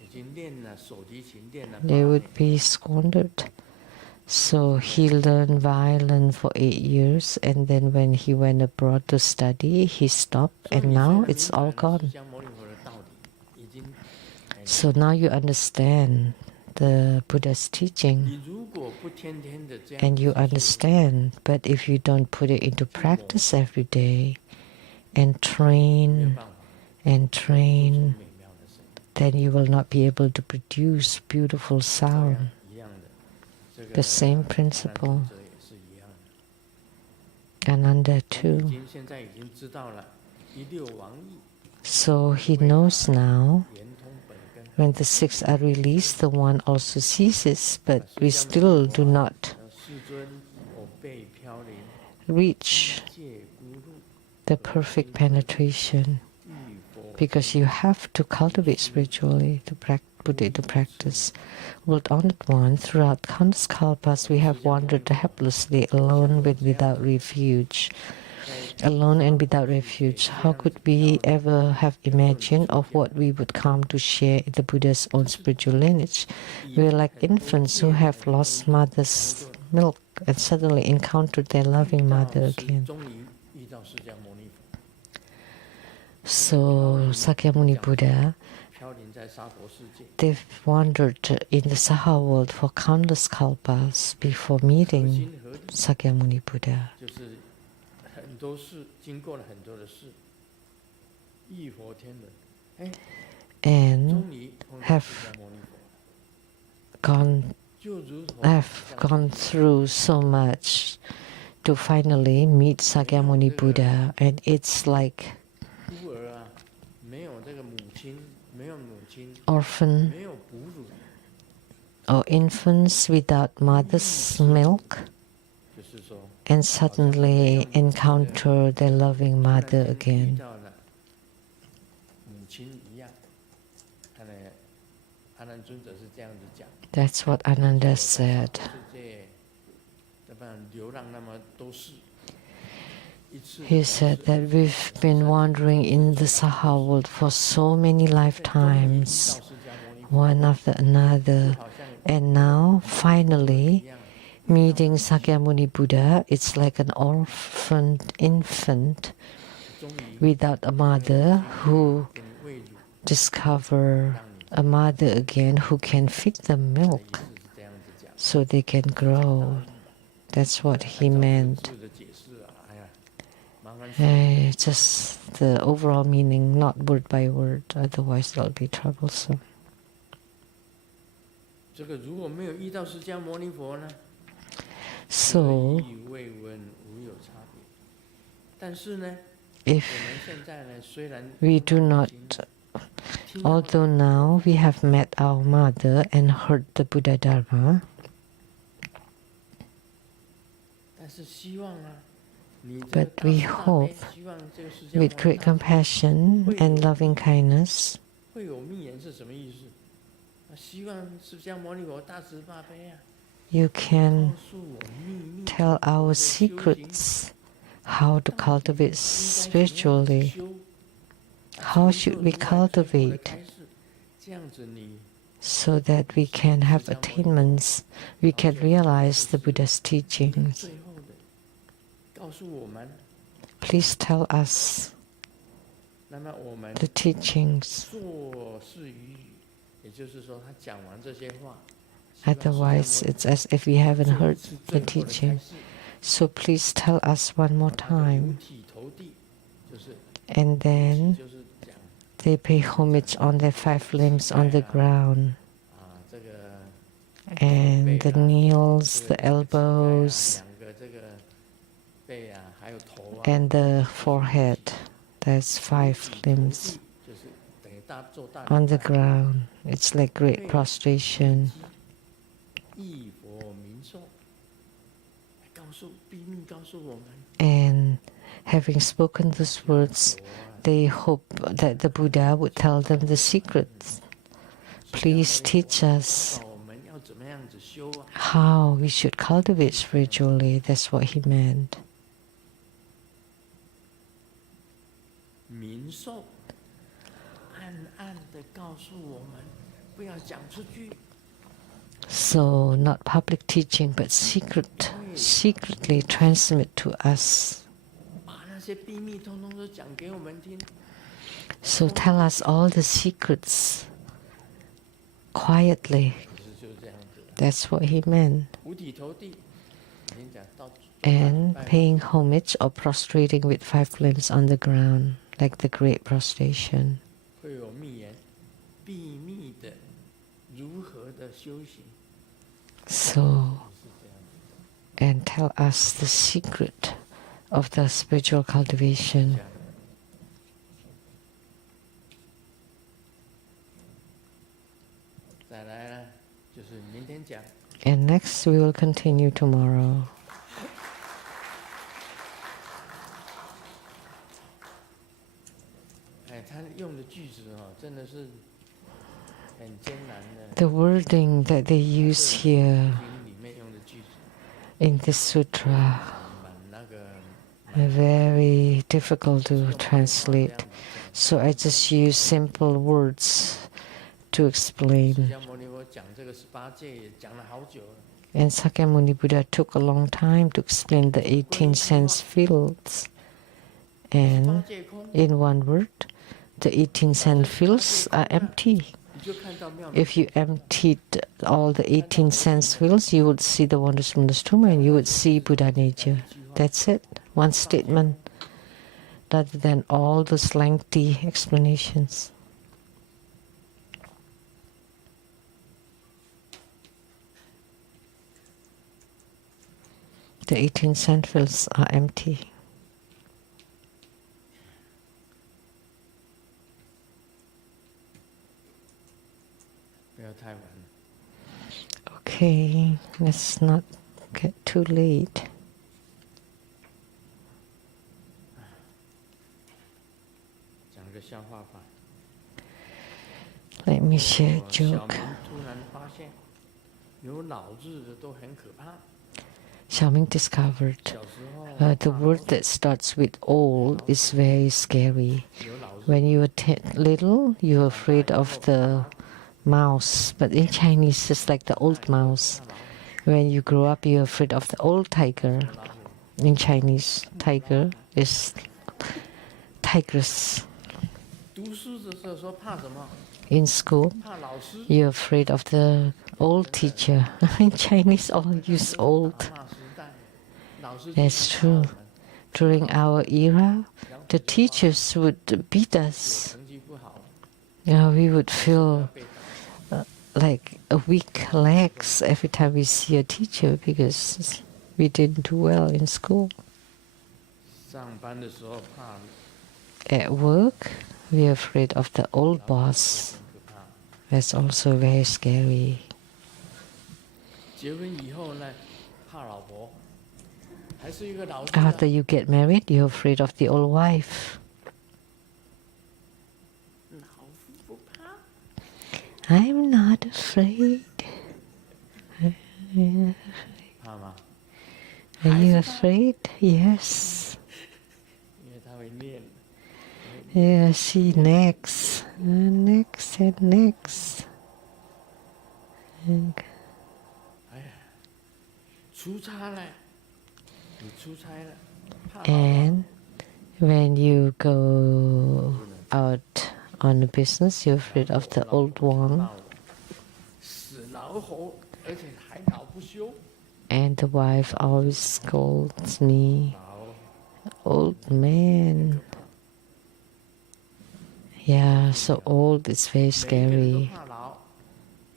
已经练了手提琴，练了8 They 年 would be squandered. So he learned violin for 8 years, and then when he went abroad to study, he stopped, 所以 and 你 now 虽然 it's 明白 all 了 gone. 释迦牟尼佛的道理，已经 So now you understand the Buddha's teaching, 你如果不天天的这样 and you 子修 understand, but if you don't put it into practice every day, and 没有 train 办法 and 做出 train, 美妙的声音。 then you will not be able to produce beautiful 同 sound. 样一样的，这个 The same 阿难 principle. 尊者也是一样的。 Ananda 已 too. 经现在已经知道了，一六王意， So he knows now, 圆通本根。 when the 6 are released, the 1 also ceases, but we still do not 世尊，我辈飘零， reach 戒孤路， the perfect penetration, 欲佛 because you have to cultivate spiritually to put it to practice. World Honored One, throughout countless kalpas, we have wandered helplessly, alone with without refuge. Alone and without refuge, how could we ever have imagined of what we would come to share in the Buddha's own spiritual lineage? We are like infants who have lost mother's milk and suddenly encountered their loving mother again. 终于遇到释迦牟尼佛， So Sakyamuni Buddha, 飘零在娑婆世界， they've wandered in the Saha world for countless kalpas before 合 meeting 心合力， Sakyamuni Buddha. 就是很多事，经过了很多的事，忆佛天伦，哎， And 终于碰到释迦牟尼佛， gone 就如同 I've gone through so much to finally meet Sakyamuni Buddha, and it's like 孤儿啊，没有这个母亲，没有母亲， orphan 没有哺乳， or infants without mother's milk, 就是说， and suddenly encounter their loving mother 遇 again. 到了母亲一样。看来阿难尊者是这样子讲。 That's what Ananda said. 世界，要不然流浪那么多世，一次 He said that we've been wandering in the Saha world for so many lifetimes, one after another, and now finally meeting Sakyamuni Buddha, it's like an orphaned infant without a mother who 给你喂乳， discover a mother again who can feed them 意 milk 思是这样子讲。 so they can grow. That's what he meant. 字的解释啊，哎呀，麻烦死。 Just the overall meaning, not word by word, otherwise it'll be troublesome. 这个如果没有遇到释迦牟尼佛呢， So, 意未闻无有差别。但是呢， if 我们现在呢，虽然 we do not, 听到 although now we have met our mother and heard the Buddha Dharma, 但是希望啊，你这 but 个大 we 慈大 hope 悲，希望这个释迦牟 with 尼 great 大 compassion and loving kindness, 会有密言是什么意思？希望释迦牟尼佛大慈大悲啊， you 告 can 诉我秘密， tell our secrets, how to cultivate spiritually. How should we cultivate 这样子你 so that we can have attainments, we can realize the Buddha's teachings? 最后的告诉我们， Please tell us 那么我们 the teachings. 做事于语，也就是说，他讲完这些话， Otherwise, it's as if we haven't heard the teaching. So please tell us one more 他就五 time. 体投地，就是 And 体 then 就是讲 they pay homage on their 5 limbs on the ground. 这个 And the 背啦 knees, 这 the 个两个膝盖 elbows, 两个这个背还有头 and the 就是 forehead. There's 5五体投 limbs 地就是等于做大 on 礼 the 拜 ground. It's like great prostration. 义佛明颂，告诉秘密，告诉我们。 And having spoken those words, they hope that the Buddha would tell them the secrets. Please teach us 我们要怎么样子修啊？ how we should cultivate spiritually. That's what he meant. 明颂，暗暗的告诉我们，不要讲出去。 So not public teaching, but secretly transmit to us. 把那些秘密通通都讲给我们听。 So tell us all the secrets quietly. 就是这样子。 That's what he meant. 五体投地，已经讲到。 And paying homage or prostrating with 5 limbs on the ground, like the great prostration. 会有密言，秘密的如何的修行。 So, and tell us the secret of the spiritual cultivation. 再来呢，就是明天讲。 And next we will continue tomorrow. 他用的句子真的是很艰难的。 The wording that they use here 里面用的句子， in this sutra 那个 are very difficult to translate. So I just use simple words to 释 explain. 迦牟尼佛讲这个18戒也讲了好久了。 And Sakyamuni Buddha took a long time to explain the 18 sense fields. And 18戒空， in one word, the 18 sense fields are empty. 你就看到妙 If you emptied all the 18 sense fields, you would see the wondrous Dharma and you would see Buddha nature. That's it. One statement, rather than all those lengthy explanations. The 18 sense fields are empty. 不要太晚。 Okay, let's not get too late. 讲个笑话吧。 Let me share a 小 joke. 明突然发现，有老日的都很可怕。 Xiaoming discovered 小时候 the word that starts with old is very scary. 有老日， When you were little, you were afraid of the mouse, but in Chinese, it's like the old mouse. When you grow up, you're afraid of the old tiger. 老虎。 In Chinese, tiger is tigress. 读书的时候说怕什么？ In school, 怕老师。 you're afraid of the old teacher. In Chinese, all use old. 打骂时代，老师 That's 就是怕我 true. 们 During our era, the teachers would beat us. 成绩不好， We would feel 被打。 like a weak legs every time we see a teacher because we didn't do well in school. 上班的时候怕 At work, we're afraid of the old boss. 很可怕。 That's also very scary. 结婚以后呢，怕老婆，还是一个老师、 After you get married, you're afraid of the old wife. 老夫不怕。 I'm not afraid. 怕吗？ Are you afraid? Yes. 因为他会念。 Yeah, see next. Next and next. 出差了，你出差了，怕老婆 And when you go out on a business, you're afraid of the old one. 死老虎，而且还老不休。And the wife always scolds me. Old man. Yeah, so old is very scary.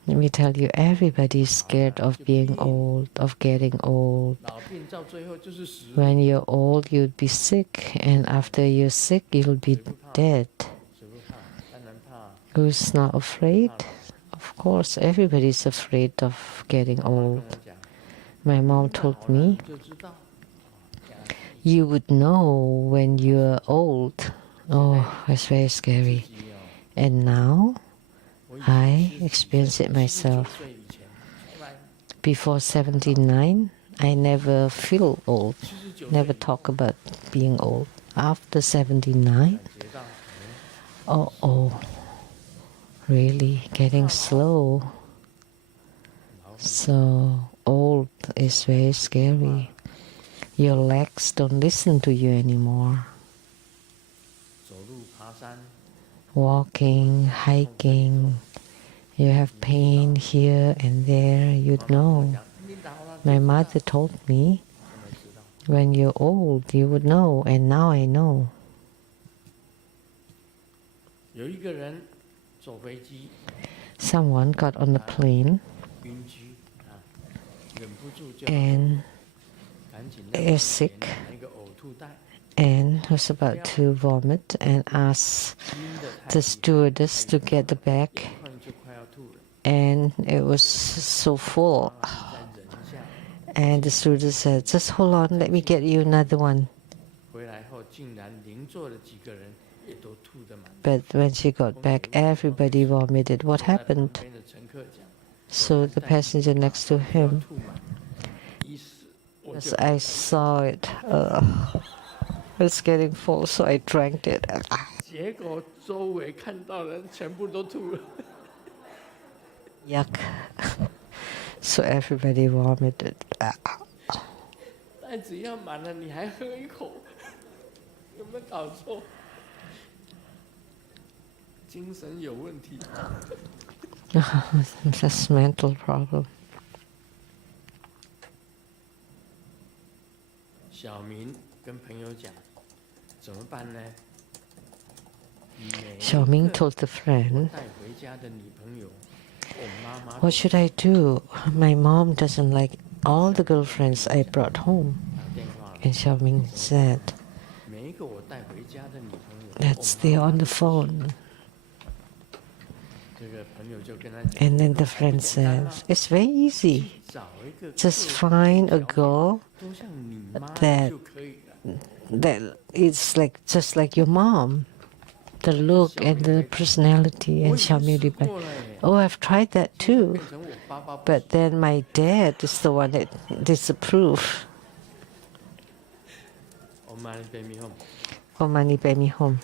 Let me tell you, everybody is scared of being old, of getting old. When you're old, you'll be sick, and after you're sick, you'll be dead. Who's not afraid? Of course, everybody's afraid of getting old. My mom told me, you would know when you're old. Oh, it's very scary. And now, I experience it myself. Before 79, I never feel old, never talk about being old. After 79, really getting slow. So old is very scary. Your legs don't listen to you anymore. Walking, hiking, you have pain here and there, you'd know. My mother told me, when you're old, you would know, and now I know. Someone got on the plane and is sick and was about to vomit and asked the stewardess to get the bag, and it was so full. And the stewardess said, just hold on, let me get you another one. But when she got back, everybody vomited. What happened? So the passenger next to him, as I saw it, it's getting full, so I drank it. Yuck. So everybody vomited. 袋子要满了，你还喝一口，有没有搞错？精神有问题。That's mental problem. 小明跟朋友讲，怎么办呢？ Xiaoming told the friend, 带回家的女朋友，我妈妈 what should I do? My mom doesn't like all the girlfriends I brought home. 打电话了， And Xiaoming said, 每一个我带回家的女朋友， that's there on the phone. 这个朋友就跟他讲， And then the friend says, it's very easy. 找一个 Just find a girl 都像你妈 that 就可以了。 that is like just like your mom. The look and the personality. And Xiaoming replied, oh, I've tried that too. 变成我爸爸不 But then my dad is the one that disapprove. 我妈你背面后。 Oh, money, baby home.